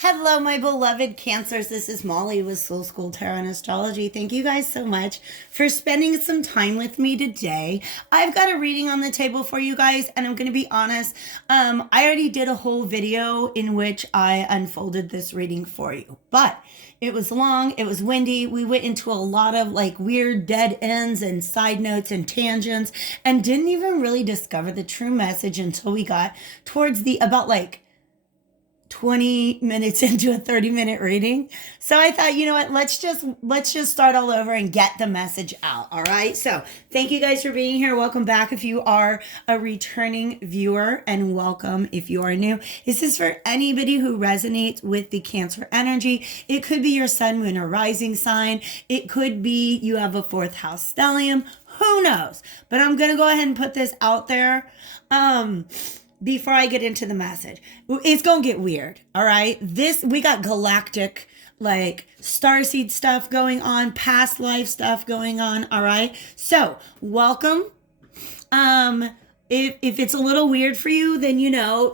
Hello, my beloved Cancers. This is Molly with Soul School Tarot and Astrology. Thank you guys so much for spending some time with me today. I've got a reading on the table for you guys, and I'm going to be honest. I already did a whole video in which I unfolded this reading for you, but it was long, it was windy. We went into a lot of like weird dead ends and side notes and tangents, and didn't even really discover the true message until we got towards the about like 20 minutes into a 30-minute reading. So I thought, you know what, let's just start all over and get the message out. All right. So thank you guys for being here. Welcome back if you are a returning viewer, and welcome if you are new. This is for anybody who resonates with the Cancer energy. It could be your sun, moon, or rising sign. It could be you have a fourth house stellium. Who knows? But I'm going to go ahead and put this out there. Before I get into the message, it's gonna get weird. All right, we got galactic, like starseed stuff going on, past life stuff going on. All right, so welcome. If it's a little weird for you, then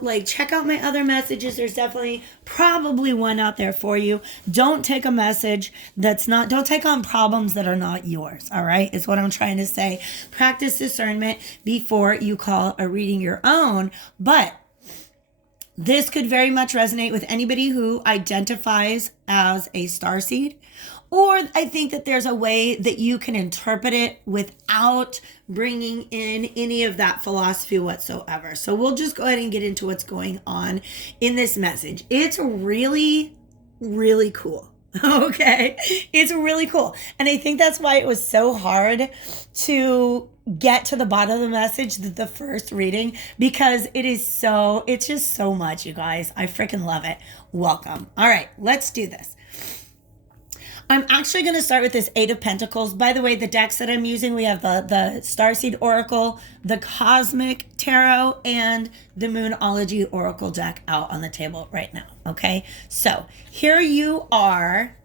like check out my other messages. There's definitely probably one out there for you. Don't take a message don't take on problems that are not yours. All right, is what I'm trying to say. Practice discernment before you call a reading your own. But this could very much resonate with anybody who identifies as a starseed. Or I think that there's a way that you can interpret it without bringing in any of that philosophy whatsoever. So we'll just go ahead and get into what's going on in this message. It's really, really cool. Okay. It's really cool. And I think that's why it was so hard to get to the bottom of the message, the first reading, because it's just so much, you guys. I freaking love it. Welcome. All right, let's do this. I'm actually going to start with this Eight of Pentacles. By the way, the decks that I'm using, we have the Starseed Oracle, the Cosmic Tarot, and the Moonology Oracle deck out on the table right now. Okay, so here you are.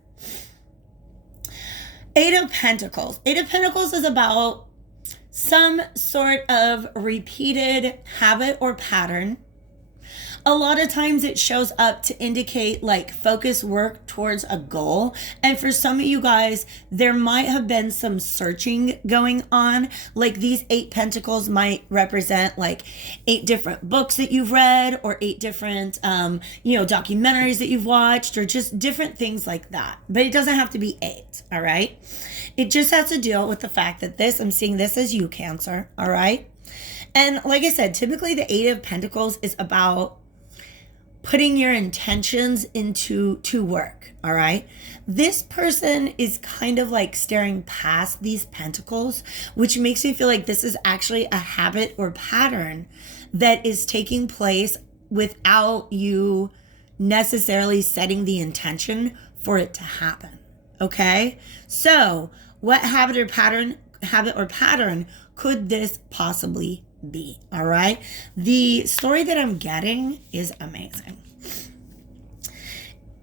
Eight of Pentacles. Eight of Pentacles is about some sort of repeated habit or pattern. A lot of times it shows up to indicate like focus work towards a goal. And for some of you guys, there might have been some searching going on. Like these Eight Pentacles might represent like 8 different books that you've read, or 8 different, documentaries that you've watched, or just different things like that. But it doesn't have to be 8. All right. It just has to deal with the fact that I'm seeing this as you, Cancer. All right. And like I said, typically the Eight of Pentacles is about putting your intentions into work. All right. This person is kind of like staring past these pentacles, which makes me feel like this is actually a habit or pattern that is taking place without you necessarily setting the intention for it to happen. Okay. So what habit or pattern could this possibly be? All right. The story that I'm getting is amazing.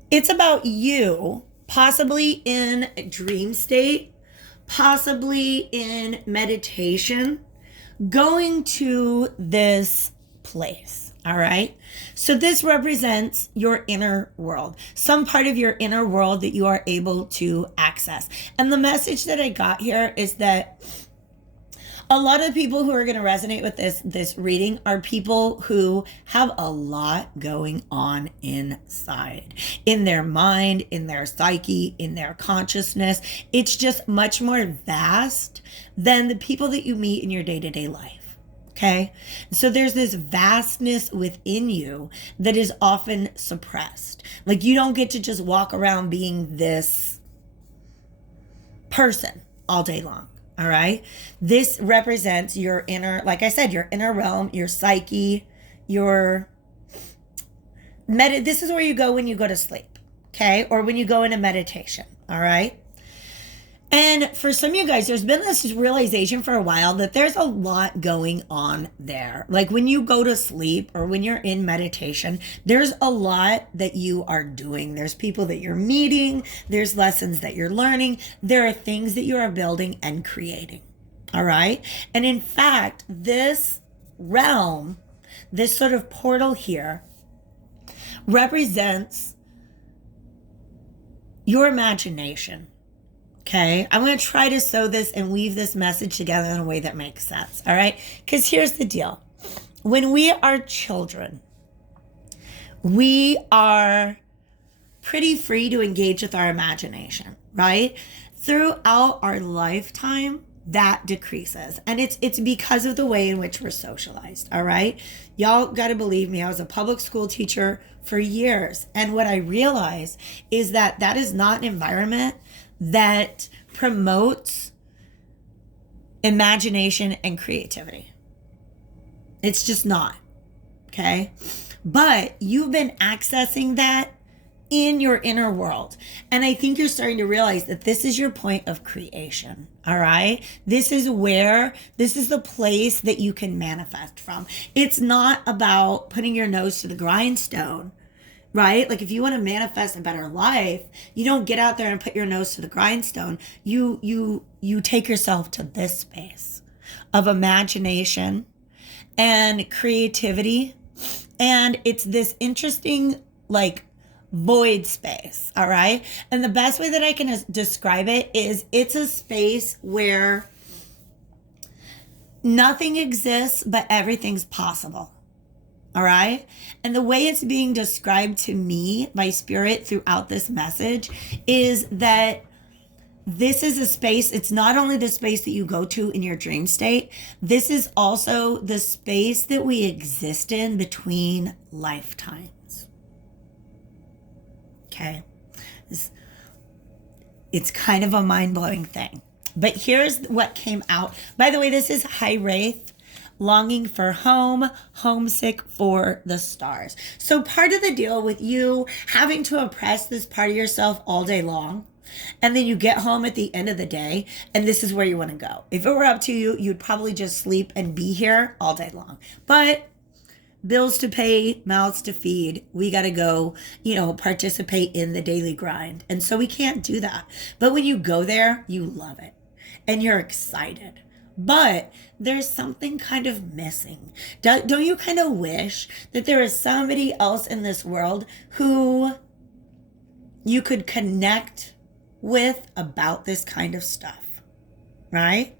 It's about you possibly in a dream state, possibly in meditation, going to this place. All right. So this represents your inner world, some part of your inner world that you are able to access. And the message that I got here is that a lot of people who are going to resonate with this reading are people who have a lot going on inside, in their mind, in their psyche, in their consciousness. It's just much more vast than the people that you meet in your day-to-day life. Okay. So there's this vastness within you that is often suppressed. Like you don't get to just walk around being this person all day long. All right. This represents your inner, like I said, your inner realm, your psyche, this is where you go when you go to sleep. Okay. Or when you go into meditation. All right. And for some of you guys, there's been this realization for a while that there's a lot going on there. Like when you go to sleep or when you're in meditation, there's a lot that you are doing. There's people that you're meeting. There's lessons that you're learning. There are things that you are building and creating. All right. And in fact, this realm, this sort of portal here represents your imagination. Okay, I'm going to try to sew this and weave this message together in a way that makes sense. All right, because here's the deal. When we are children, we are pretty free to engage with our imagination, right? Throughout our lifetime, that decreases. And it's because of the way in which we're socialized, all right? Y'all got to believe me, I was a public school teacher for years. And what I realized is that that is not an environment that promotes imagination and creativity. It's just not, okay? But you've been accessing that in your inner world. And I think you're starting to realize that this is your point of creation. All right. This is the place that you can manifest from. It's not about putting your nose to the grindstone, right? Like if you want to manifest a better life, you don't get out there and put your nose to the grindstone. You take yourself to this space of imagination and creativity. And it's this interesting, like, void space, all right? And the best way that I can describe it is it's a space where nothing exists, but everything's possible, all right? And the way it's being described to me by spirit throughout this message is that this is a space, it's not only the space that you go to in your dream state, this is also the space that we exist in between lifetimes. Okay, it's kind of a mind-blowing thing. But here's what came out. By the way, this is High Wraith, longing for home, homesick for the stars. So part of the deal with you having to oppress this part of yourself all day long, and then you get home at the end of the day, and this is where you want to go. If it were up to you, you'd probably just sleep and be here all day long. But bills to pay, mouths to feed. We got to go, participate in the daily grind. And so we can't do that. But when you go there, you love it and you're excited. But there's something kind of missing. Don't you kind of wish that there is somebody else in this world who you could connect with about this kind of stuff? Right?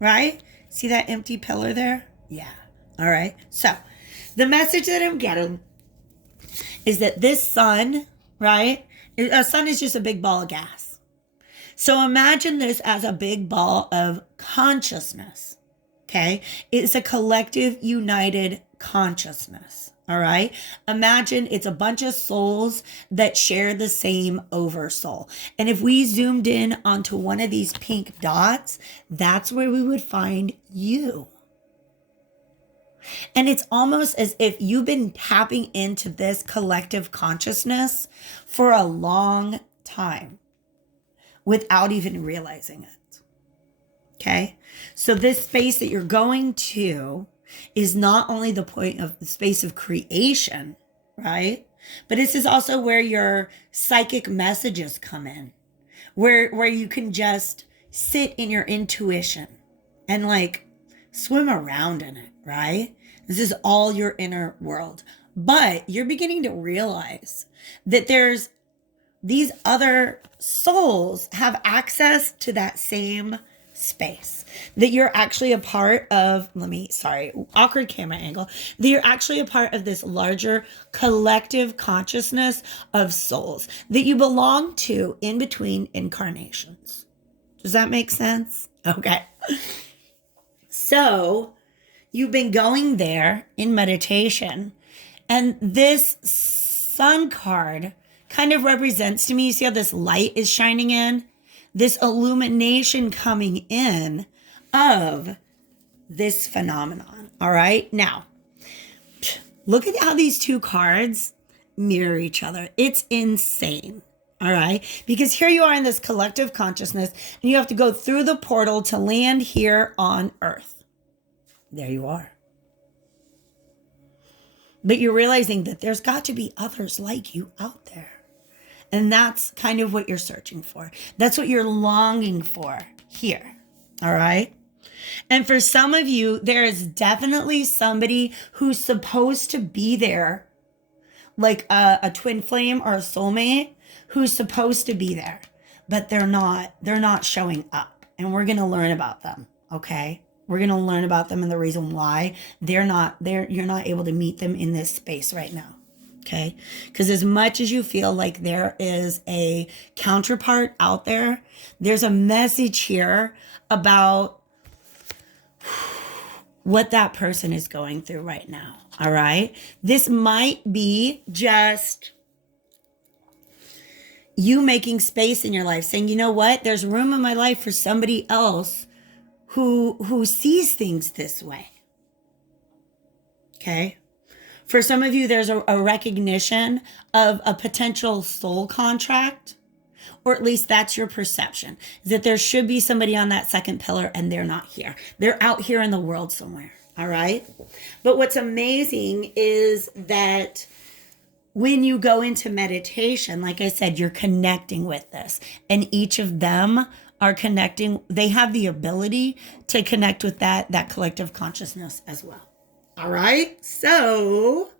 Right? See that empty pillar there? Yeah. All right. So the message that I'm getting is that this sun, right? A sun is just a big ball of gas. So imagine this as a big ball of consciousness, okay? It's a collective, united consciousness, all right? Imagine it's a bunch of souls that share the same oversoul. And if we zoomed in onto one of these pink dots, that's where we would find you. And it's almost as if you've been tapping into this collective consciousness for a long time without even realizing it. Okay? So this space that you're going to is not only the point of the space of creation, right? But this is also where your psychic messages come in, where you can just sit in your intuition and like swim around in it, right? This is all your inner world. But you're beginning to realize that there's these other souls have access to that same space, that you're actually a part of, awkward camera angle, that you're actually a part of this larger collective consciousness of souls that you belong to in between incarnations. Does that make sense? Okay. So you've been going there in meditation, and this sun card kind of represents to me, you see how this light is shining in? This illumination coming in of this phenomenon, all right? Now, look at how these two cards mirror each other. It's insane, all right? Because here you are in this collective consciousness, and you have to go through the portal to land here on Earth. There you are. But you're realizing that there's got to be others like you out there. And that's kind of what you're searching for. That's what you're longing for here. All right. And for some of you, there is definitely somebody who's supposed to be there, like a twin flame or a soulmate who's supposed to be there, but they're not showing up. And we're going to learn about them. Okay. We're going to learn about them and the reason why you're not able to meet them in this space right now. Okay. Because as much as you feel like there is a counterpart out there, there's a message here about what that person is going through right now. All right. This might be just you making space in your life, saying, you know what, there's room in my life for somebody else who sees things this way. Okay. For some of you, there's a recognition of a potential soul contract, or at least that's your perception, is that there should be somebody on that second pillar and they're not here. They're out here in the world somewhere. All right. But what's amazing is that when you go into meditation, like I said, you're connecting with this, and each of them are connecting. They have the ability to connect with that collective consciousness as well. All right. So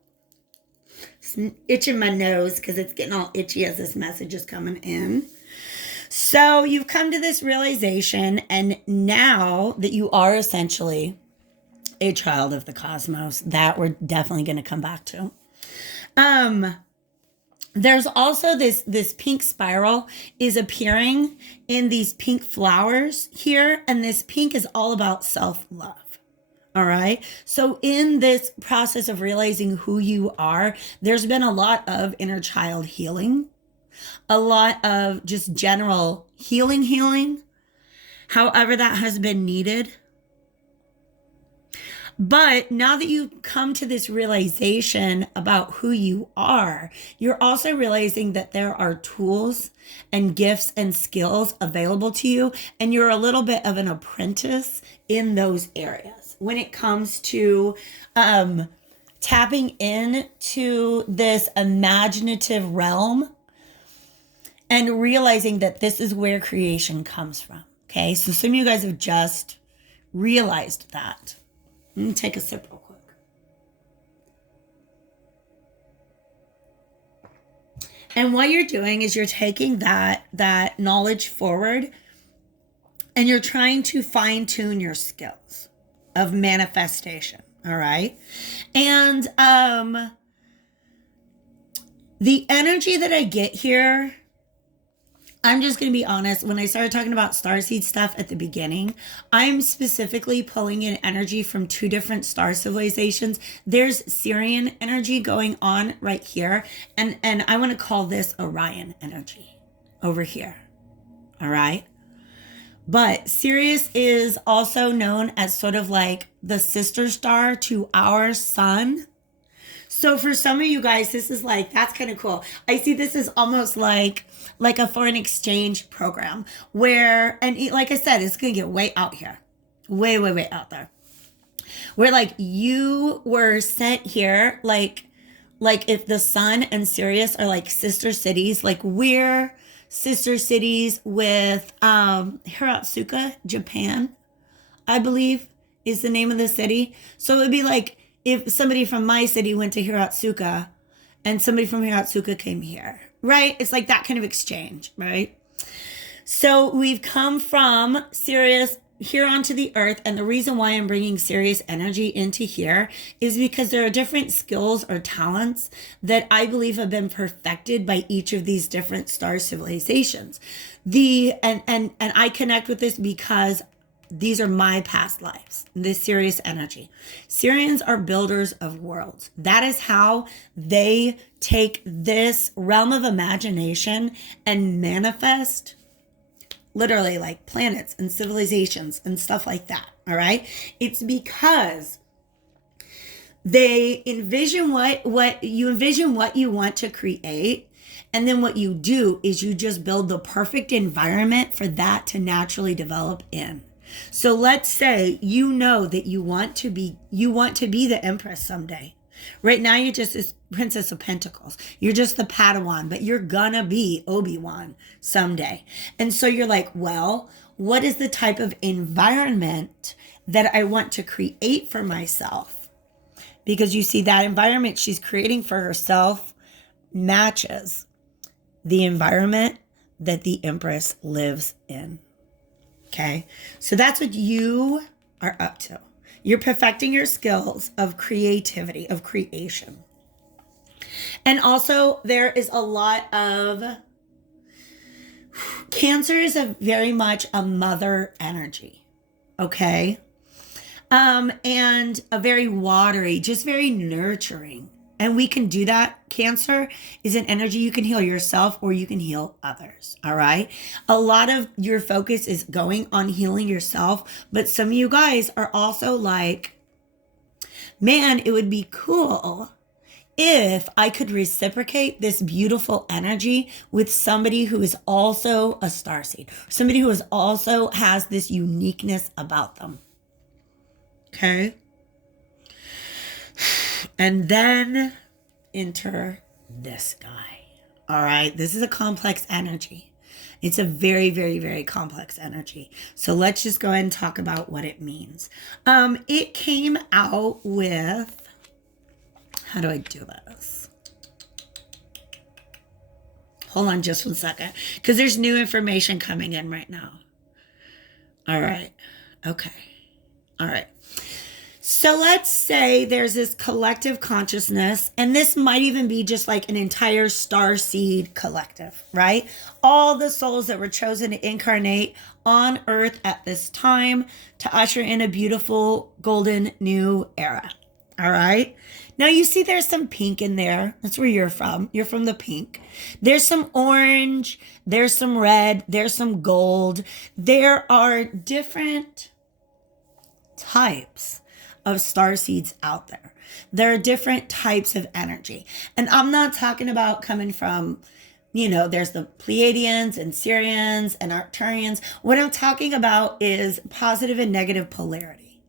itching my nose because it's getting all itchy as this message is coming in. So you've come to this realization, and now that you are essentially a child of the cosmos, that we're definitely going to come back to. There's also this pink spiral is appearing in these pink flowers here. And this pink is all about self-love. All right. So in this process of realizing who you are, there's been a lot of inner child healing, a lot of just general healing, however that has been needed. But now that you come to this realization about who you are, you're also realizing that there are tools and gifts and skills available to you. And you're a little bit of an apprentice in those areas when it comes to tapping into this imaginative realm and realizing that this is where creation comes from. Okay. So some of you guys have just realized that. Let me take a sip real quick. And what you're doing is you're taking that knowledge forward and you're trying to fine tune your skills of manifestation. All right. And the energy that I get here, I'm just going to be honest. When I started talking about starseed stuff at the beginning, I'm specifically pulling in energy from two different star civilizations. There's Syrian energy going on right here. And I want to call this Orion energy over here. All right. But Sirius is also known as sort of like the sister star to our sun. So for some of you guys, this is like, that's kind of cool. I see this as almost like a foreign exchange program where, and like I said, it's going to get way out here, way out there, where like you were sent here, like if the sun and Sirius are like sister cities, like we're sister cities with Hiratsuka, Japan, I believe is the name of the city. So it would be like if somebody from my city went to Hiratsuka and somebody from Hiratsuka came here, right? It's like that kind of exchange, right? So we've come from Sirius here onto the earth. And the reason why I'm bringing Sirius energy into here is because there are different skills or talents that I believe have been perfected by each of these different star civilizations. And I connect with this because these are my past lives, this Sirius energy. Syrians are builders of worlds. That is how they take this realm of imagination and manifest literally like planets and civilizations and stuff like that. All right. It's because they envision what you want to create. And then what you do is you just build the perfect environment for that to naturally develop in. So let's say you know that you want to be the Empress someday. Right now you're just this Princess of Pentacles. You're just the Padawan, but you're gonna be Obi-Wan someday. And so you're like, well, what is the type of environment that I want to create for myself? Because you see that environment she's creating for herself matches the environment that the Empress lives in. Okay? So that's what you are up to. You're perfecting your skills of creativity, of creation. And also, there is a lot of Cancer is very much a mother energy. Okay? And a very watery, just very nurturing. And we can do that. Cancer is an energy you can heal yourself or you can heal others. All right. A lot of your focus is going on healing yourself. But some of you guys are also like, man, it would be cool if I could reciprocate this beautiful energy with somebody who is also a starseed, somebody who is also has this uniqueness about them. Okay. And then enter this guy. All right. This is a complex energy. It's a very, very, very complex energy. So let's just go ahead and talk about what it means. It came out with, how do I do this? Hold on just 1 second, because there's new information coming in right now. All right. Okay. All right. So let's say there's this collective consciousness, and this might even be just like an entire starseed collective, right? All the souls that were chosen to incarnate on Earth at this time to usher in a beautiful golden new era. All right. Now you see there's some pink in there. That's where you're from. You're from the pink. There's some orange. There's some red. There's some gold. There are different types of starseeds out there. There are different types of energy. And I'm not talking about coming from, there's the Pleiadians and Sirians and Arcturians. What I'm talking about is positive and negative polarity.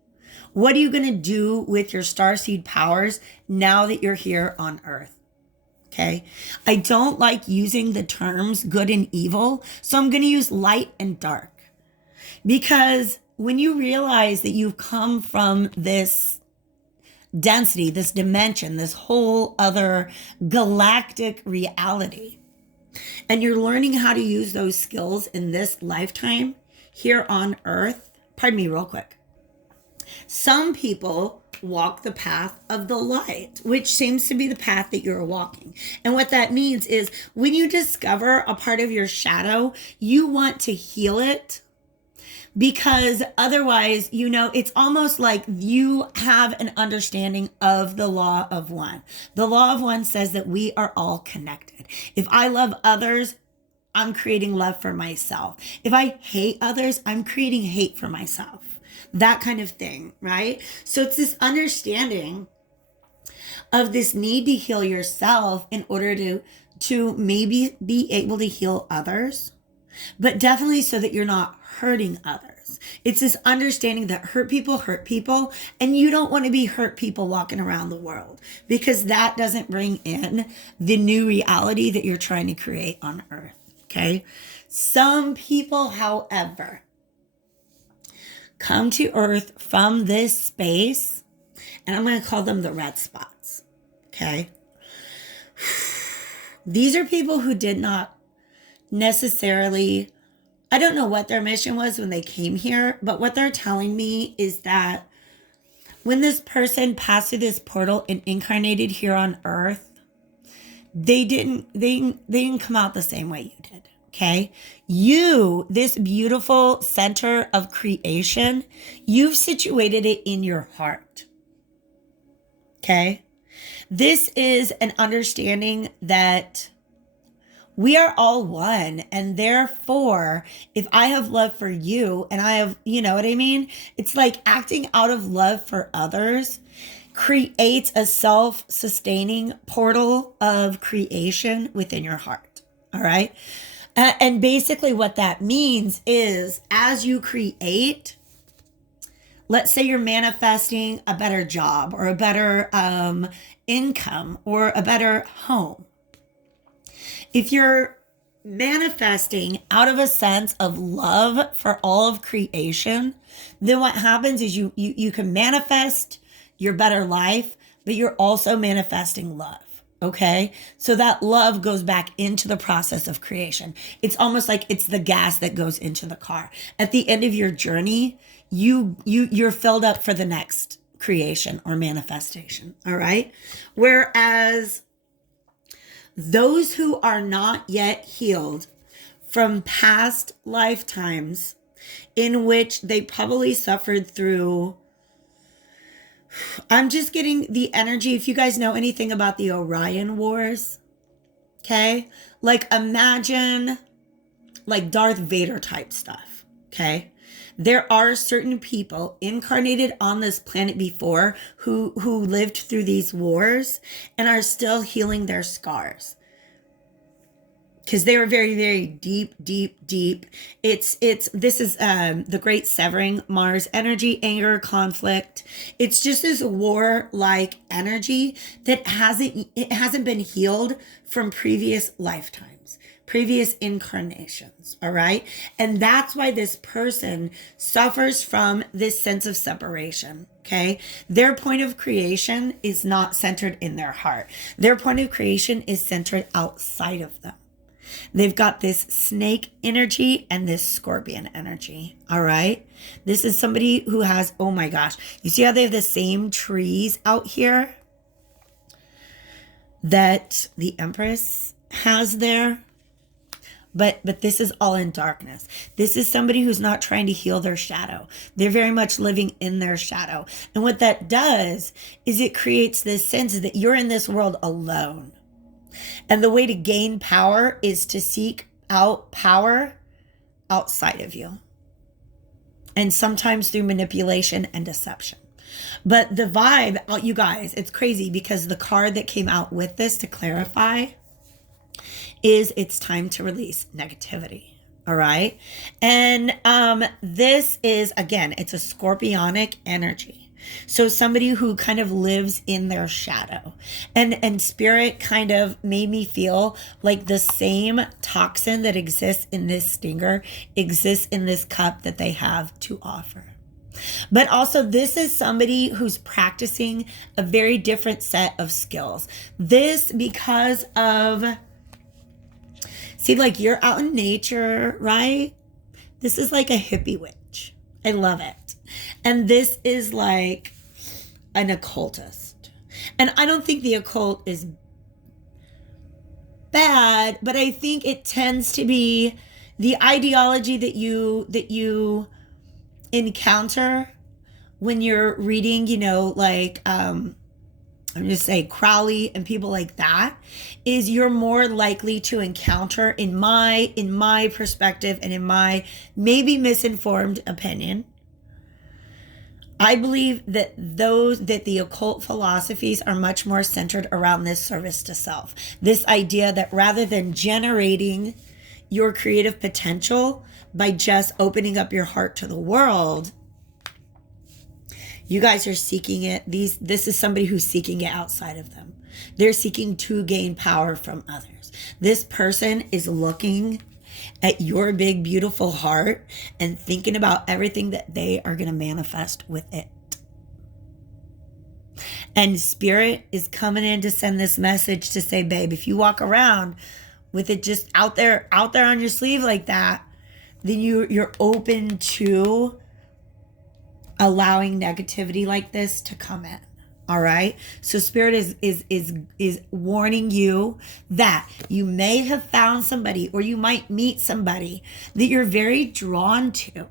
What are you going to do with your starseed powers now that you're here on Earth? Okay. I don't like using the terms good and evil, so I'm going to use light and dark. Because when you realize that you've come from this density, this dimension, this whole other galactic reality, and you're learning how to use those skills in this lifetime here on Earth, pardon me real quick. Some people walk the path of the light, which seems to be the path that you're walking. And what that means is when you discover a part of your shadow, you want to heal it. Because otherwise, it's almost like you have an understanding of the law of one. The law of one says that we are all connected. If I love others, I'm creating love for myself. If I hate others, I'm creating hate for myself. That kind of thing, right? So it's this understanding of this need to heal yourself in order to maybe be able to heal others, but definitely so that you're not hurting others. It's this understanding that hurt people, and you don't want to be hurt people walking around the world, because that doesn't bring in the new reality that you're trying to create on Earth. Okay. Some people, however, come to Earth from this space, and I'm going to call them the red spots. Okay. These are people who did not necessarily, I don't know what their mission was when they came here, but what they're telling me is that when this person passed through this portal and incarnated here on Earth, they didn't come out the same way you did. Okay. You, this beautiful center of creation, you've situated it in your heart. Okay. This is an understanding that we are all one. And therefore, if I have love for you and I have, you know what I mean? It's like acting out of love for others creates a self-sustaining portal of creation within your heart. All right. And basically what that means is as you create, let's say you're manifesting a better job or a better income or a better home. If you're manifesting out of a sense of love for all of creation, then what happens is you can manifest your better life, but you're also manifesting love. Okay. So that love goes back into the process of creation. It's almost like it's the gas that goes into the car. At the end of your journey, you're filled up for the next creation or manifestation. All right. Whereas those who are not yet healed from past lifetimes in which they probably suffered through, I'm just getting the energy. If you guys know anything about the Orion Wars, okay? Like imagine like Darth Vader type stuff, okay? There are certain people incarnated on this planet before who lived through these wars and are still healing their scars. Because they were very, very deep. This is the great severing, Mars energy, anger, conflict. It's just this war-like energy that hasn't been healed from previous lifetimes, previous incarnations. All right. And that's why this person suffers from this sense of separation. Okay. Their point of creation is not centered in their heart. Their point of creation is centered outside of them. They've got this snake energy and this scorpion energy. All right. This is somebody who has, oh my gosh. You see how they have the same trees out here that the Empress has there? But this is all in darkness. This is somebody who's not trying to heal their shadow. They're very much living in their shadow. And what that does is it creates this sense that you're in this world alone. And the way to gain power is to seek out power outside of you. And sometimes through manipulation and deception. But the vibe, you guys, it's crazy because the card that came out with this to clarify is it's time to release negativity. All right. And this is, again, it's a scorpionic energy. So somebody who kind of lives in their shadow, and spirit kind of made me feel like the same toxin that exists in this stinger exists in this cup that they have to offer. But also this is somebody who's practicing a very different set of skills. This because of, see, like you're out in nature, right? This is like a hippie witch. I love it. And this is like an occultist. And I don't think the occult is bad, but I think it tends to be the ideology that you encounter when you're reading, you know, like I'm just say Crowley and people like that, is you're more likely to encounter, in my perspective and in my maybe misinformed opinion, I believe that the occult philosophies are much more centered around this service to self. This idea that rather than generating your creative potential by just opening up your heart to the world, you guys are seeking it. This is somebody who's seeking it outside of them. They're seeking to gain power from others. This person is looking at your big, beautiful heart and thinking about everything that they are going to manifest with it. And spirit is coming in to send this message to say, babe, if you walk around with it just out there on your sleeve like that, then you're open to allowing negativity like this to come in. All right. So spirit is warning you that you may have found somebody, or you might meet somebody that you're very drawn to.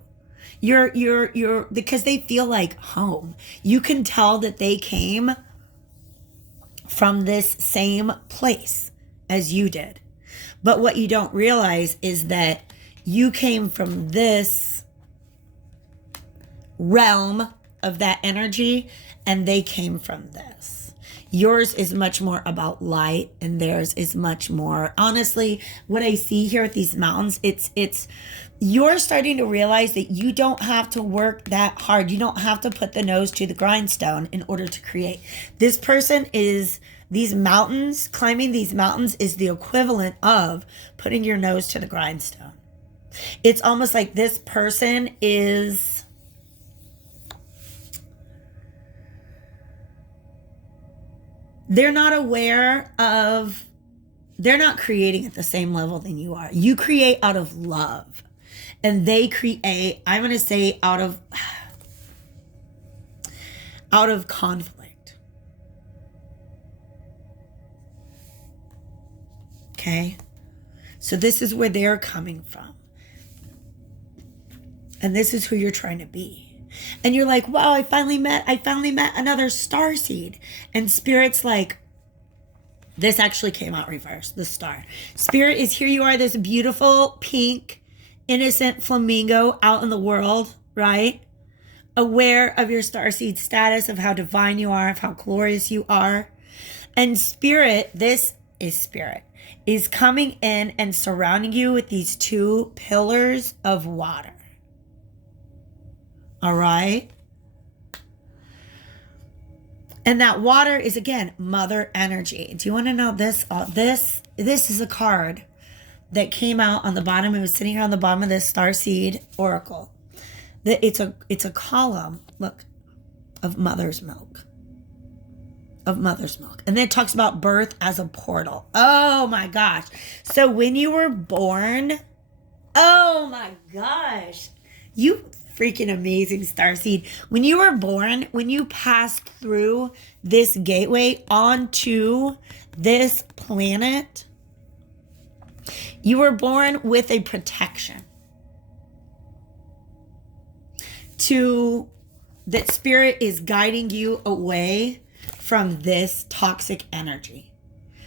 You're because they feel like home. You can tell that they came from this same place as you did. But what you don't realize is that you came from this realm of that energy, and they came from this. Yours is much more about light, and theirs is much more, honestly, what I see here with these mountains, it's you're starting to realize that you don't have to work that hard. You don't have to put the nose to the grindstone in order to create. This person is, these mountains, climbing these mountains is the equivalent of putting your nose to the grindstone. It's almost like this person is, they're not aware of, they're not creating at the same level than you are. You create out of love, and they create, I'm going to say, out of conflict. Okay? So this is where they're coming from. And this is who you're trying to be. And you're like, wow, I finally met another starseed. And Spirit's like, this actually came out reversed, the star. Spirit is, here you are, this beautiful, pink, innocent flamingo out in the world, right? Aware of your starseed status, of how divine you are, of how glorious you are. And Spirit, this is Spirit, is coming in and surrounding you with these two pillars of water. All right? And that water is, again, mother energy. Do you want to know this? This is a card that came out on the bottom. It was sitting here on the bottom of this Starseed Oracle. It's a column, look, of mother's milk. Of mother's milk. And then it talks about birth as a portal. Oh my gosh. So when you were born, oh my gosh, you freaking amazing starseed. When you were born, when you passed through this gateway onto this planet, you were born with a protection to that. Spirit is guiding you away from this toxic energy.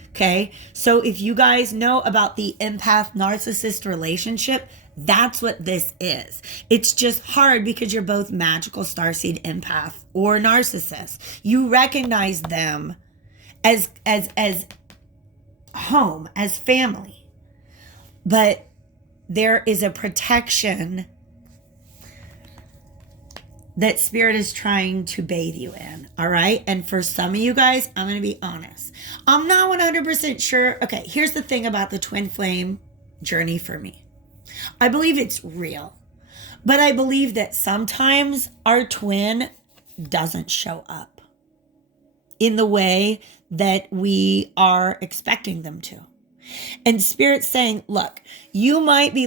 Okay, so if you guys know about the empath narcissist relationship, that's what this is. It's just hard because you're both magical starseed empath or narcissist. You recognize them as home, as family. But there is a protection that Spirit is trying to bathe you in, all right? And for some of you guys, I'm going to be honest. I'm not 100% sure. Okay, here's the thing about the twin flame journey for me. I believe it's real, but I believe that sometimes our twin doesn't show up in the way that we are expecting them to. And Spirit's saying, look, you might be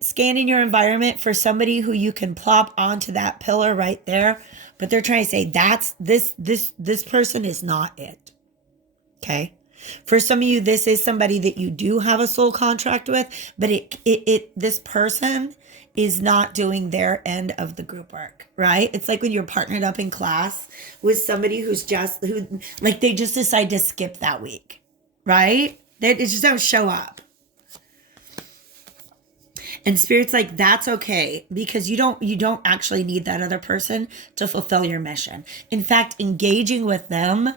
scanning your environment for somebody who you can plop onto that pillar right there, but they're trying to say that's this person is not it. Okay? For some of you, this is somebody that you do have a soul contract with, but this person is not doing their end of the group work, right? It's like when you're partnered up in class with somebody who they just decide to skip that week, right? They just don't show up. And Spirit's like, that's okay, because you don't actually need that other person to fulfill your mission. In fact, engaging with them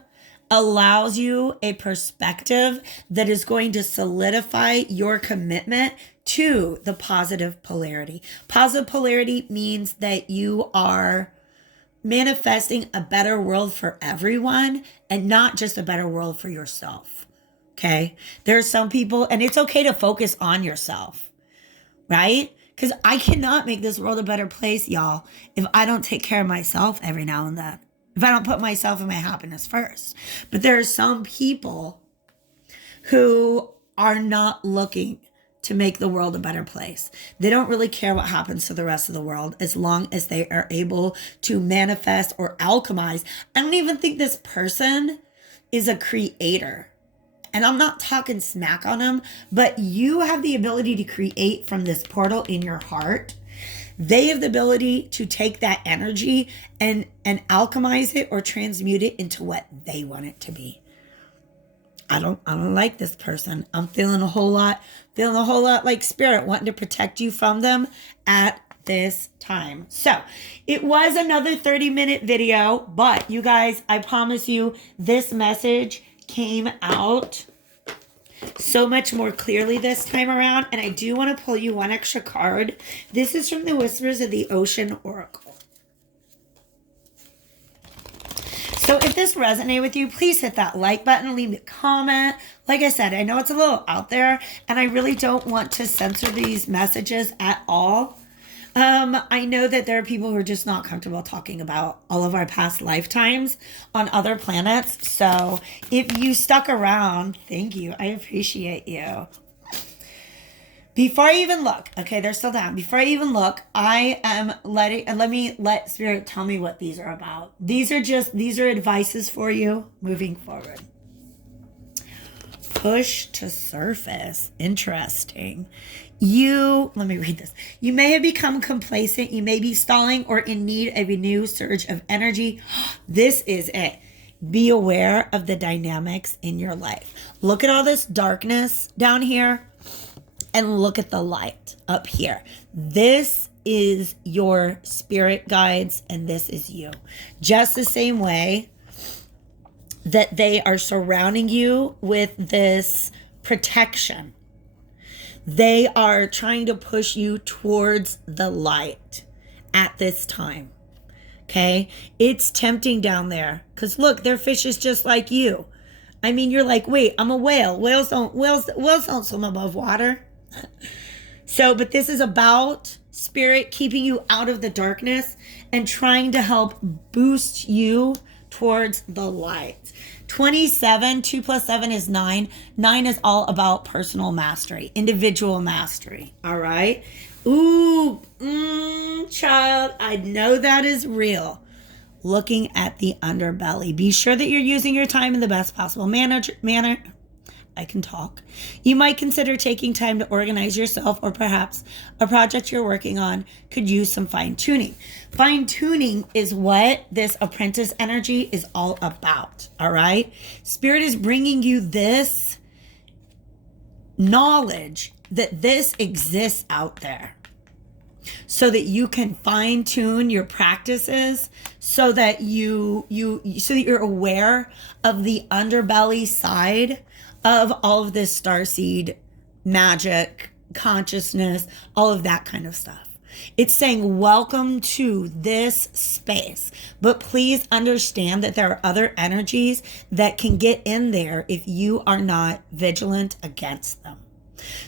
allows you a perspective that is going to solidify your commitment to the positive polarity. Positive polarity means that you are manifesting a better world for everyone and not just a better world for yourself. Okay? There are some people, and it's okay to focus on yourself, right? Because I cannot make this world a better place, y'all, if I don't take care of myself every now and then. If I don't put myself and my happiness first. But there are some people who are not looking to make the world a better place. They don't really care what happens to the rest of the world as long as they are able to manifest or alchemize. I don't even think this person is a creator. And I'm not talking smack on them, but you have the ability to create from this portal in your heart. They have the ability to take that energy and alchemize it or transmute it into what they want it to be. I don't like this person. I'm feeling a whole lot like Spirit wanting to protect you from them at this time. So it was another 30-minute video, but you guys, I promise you this message came out so much more clearly this time around. And I do want to pull you one extra card. This is from the Whispers of the Ocean Oracle. So if this resonated with you, please hit that like button, leave a comment. Like I said, I know it's a little out there and I really don't want to censor these messages at all. I know that there are people who are just not comfortable talking about all of our past lifetimes on other planets. So if you stuck around, thank you. I appreciate you. Before I even look, okay, they're still down. Before I even look, I am let Spirit tell me what these are about. These are advices for you moving forward. Push to surface. Interesting. Let me read this. You may have become complacent. You may be stalling or in need of a new surge of energy. This is it. Be aware of the dynamics in your life. Look at all this darkness down here and look at the light up here. This is your spirit guides and this is you. Just the same way that they are surrounding you with this protection. They are trying to push you towards the light at this time. Okay? It's tempting down there. Because look, they're fishes just like you. I mean, you're like, wait, I'm a whale. Whales don't swim above water. So, but this is about spirit keeping you out of the darkness and trying to help boost you towards the light. 27, 2 plus 7 is 9. 9 is all about personal mastery, individual mastery. All right. Ooh, child, I know that is real. Looking at the underbelly. Be sure that you're using your time in the best possible manner. I can talk. You might consider taking time to organize yourself, or perhaps a project you're working on could use some fine tuning. Fine tuning is what this apprentice energy is all about. All right. Spirit is bringing you this knowledge that this exists out there so that you can fine tune your practices, so that you're aware of the underbelly side of all of this starseed magic, consciousness, all of that kind of stuff. It's saying, welcome to this space, but please understand that there are other energies that can get in there if you are not vigilant against them.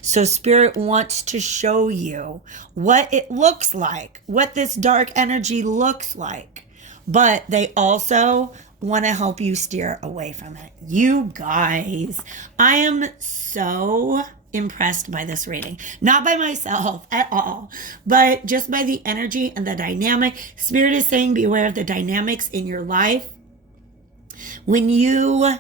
So Spirit wants to show you what it looks like, what this dark energy looks like, but they also want to help you steer away from it. You guys, I am so impressed by this reading. Not by myself at all, but just by the energy and the dynamic. Spirit is saying, be aware of the dynamics in your life. When you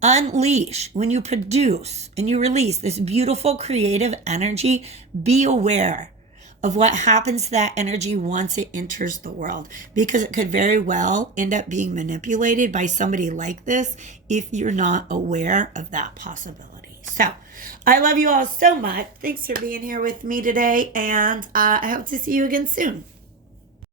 unleash, when you produce and you release this beautiful creative energy, be aware of what happens to that energy once it enters the world, because it could very well end up being manipulated by somebody like this if you're not aware of that possibility. So I love you all so much. Thanks for being here with me today, and I hope to see you again soon.